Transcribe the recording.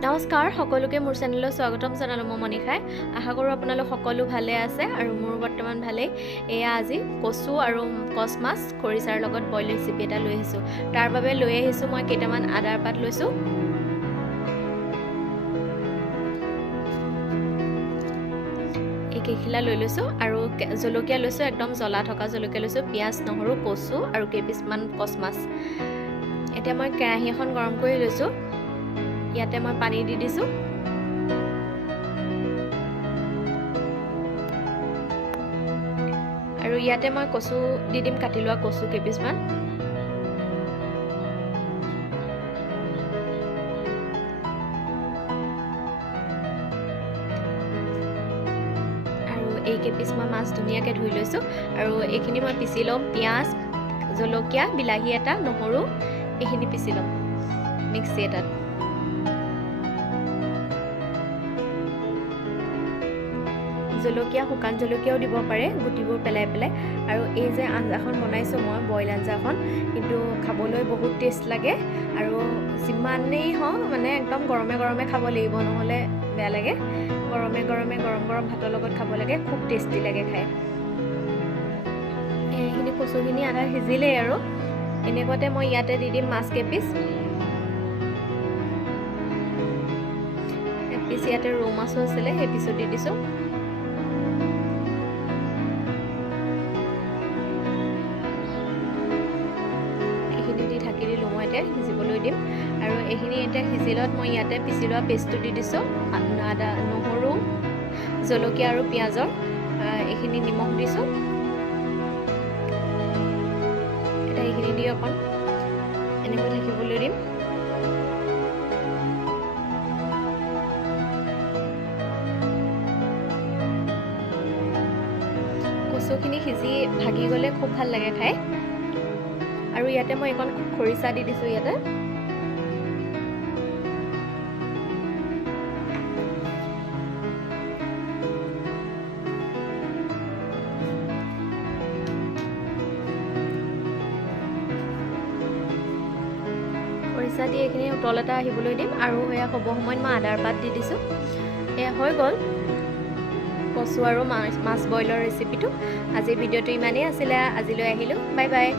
নমস্কাৰ সকলোকে মোৰ চেনেললৈ স্বাগতম জনালোঁ মই মনিষাই আশা কৰোঁ আপোনালোক সকলো ভালে আছে আৰু মোৰ বৰ্তমান ভালেই এয়া আজি কচু আৰু কচ মাছ খৰিচাৰ লগত বইল ৰেচিপি এটা লৈ আহিছোঁ তাৰ বাবে লৈ আহিছোঁ মই কেইটামান আদাৰ পাত লৈছোঁ কেইখিলা লৈ লৈছোঁ আৰু জলকীয়া লৈছোঁ একদম জ্বলা থকা জলকীয়া লৈছোঁ পিঁয়াজ নহৰু কচু আৰু কেইপিচমান কচ মাছ এতিয়া মই কেৰাহী এখন গৰম কৰি লৈছোঁ ইয়াতে মই পানী দি দিছোঁ আৰু ইয়াতে মই কচু দি দিম কাটি লোৱা কচু কেইপিচমান আৰু এই কেইপিচ মই মাছ ধুনীয়াকৈ ধুই লৈছোঁ আৰু এইখিনি মই পিচি ল'ম পিঁয়াজ জলকীয়া বিলাহী এটা নহৰু এইখিনি পিচি ল'ম মিক্সি এটাত জলকীয়া শুকান জলকীয়াও দিব পাৰে গুটিবোৰ পেলাই পেলাই আৰু এই যে আঞ্জাখন বনাইছোঁ মই বইল আঞ্জাখন কিন্তু খাবলৈ বহুত টেষ্ট লাগে আৰু যিমানেই হওক মানে একদম গৰমে গৰমে খাব লাগিব নহ'লে বেয়া লাগে গৰমে গৰমে গৰম গৰম ভাতৰ লগত খাব লাগে খুব টেষ্টি লাগে খাই এইখিনি কচুখিনি আধা সিজিলেই আৰু এনেকুৱাতে মই ইয়াতে দি দিম মাছ কেইপিচ এপিচ ইয়াতে ৰৌ মাছো আছিলে সেই পিছো দি দিছোঁ ঢাকি দিলোঁ মই এতিয়া সিজিবলৈ দিম আৰু এইখিনি এতিয়া সিজিলত মই ইয়াতে পিচি লোৱা পেষ্টটো দি দিছোঁ আদা নহৰু জলকীয়া আৰু পিঁয়াজৰ এইখিনি নিমখ দিছোঁ এতিয়া এইখিনি দি অকণ এনেকৈ ঢাকিবলৈ দিম কচুখিনি সিজি ভাগি গ'লে খুব ভাল লাগে খাই আৰু ইয়াতে মই এখন খৰিচা দি দিছোঁ ইয়াতে খৰিচা দি এইখিনি উতল এটা আহিবলৈ দিম আৰু এয়া হ'ব সময়ত মই আদাৰ পাত দি দিছোঁ এয়া হৈ গ'ল কচু আৰু মাছ বইলৰ ৰেচিপিটো আজিৰ ভিডিঅ'টো ইমানেই আছিলে আজিলৈ আহিলোঁ বাই বাই